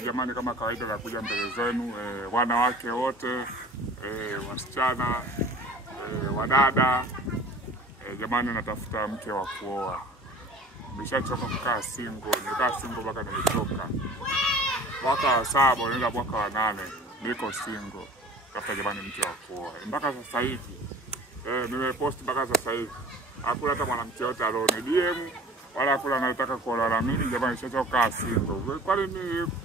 Jamani, kama kawaida la kuja mbele zenu wanawake wote, wasichana, wadada, jamani, natafuta mke wa kuoa. Nimeshachoka kukaa single, nimekaa single mpaka nimechoka. Mwaka wa 7 naenda mwaka wa 8 niko single. Tafuta jamani mke wa kuoa. Mpaka sasa hivi nimepost mpaka sasa hivi hakuna hata mwanamke yote alione DM wala hakuna anataka kuolewa na mimi. Jamani, nishachoka kukaa single.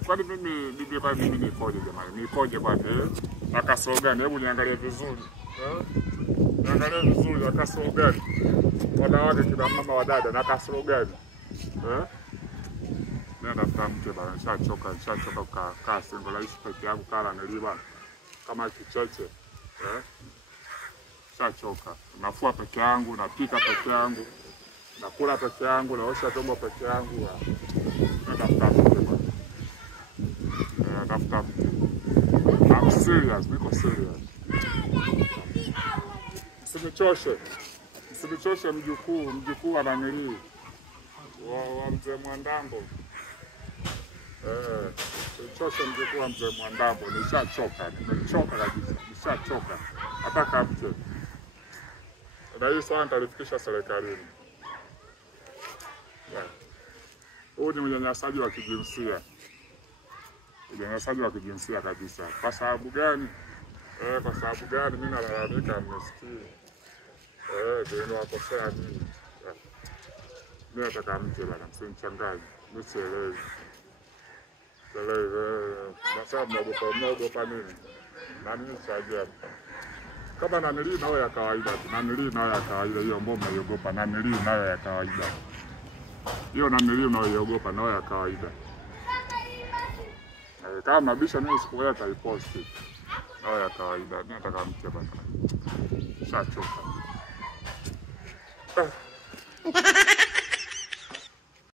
Kwani mimi nikoje jamani? Nikoje kwani? Na kasoro gani? Hebu niangalie vizuri. Niangalie vizuri na kasoro gani? Wanawake kina mama wadada na kasoro gani? Mimi natafuta mke bana, nishachoka kukaa single. Naishi peke yangu kala niliba kama kicheche. Nishachoka. Nafua peke yangu, napika peke yangu, nakula peke yangu, naosha vyombo peke yangu. Natafuta mke bana. Natafuta mke. I'm serious, niko serious. Msinichoshe mjukuu ananilii wa mzee Mwandambo. Msinichoshe mjukuu wa mzee Mwandambo. Nishachoka, nimechoka kabisa, nishachoka. Nataka mke. Na hii swala nitalifikisha serikalini. Huu ni unyanyasaji wa kijinsia. Unyanyasaji wa kijinsia kabisa. Kwa sababu gani? Kwa sababu gani mimi nalalamika amnesty? Ndio wakosea mimi. Mimi nataka mke bana, msinichanganye. Mimi sielewi. Basa mnaogopa nini? Na nini sajia? Kama nanili nayo ya kawaida, nanili nayo ya kawaida, hiyo mbona mnaiogopa? Nanili nayo ya kawaida. Hiyo nanili unaoiogopa nayo ya kawaida. Kama mabisha mimi siku moja nitaiposti. Nayo ya kawaida. Mimi nataka mke bana. Shachoka.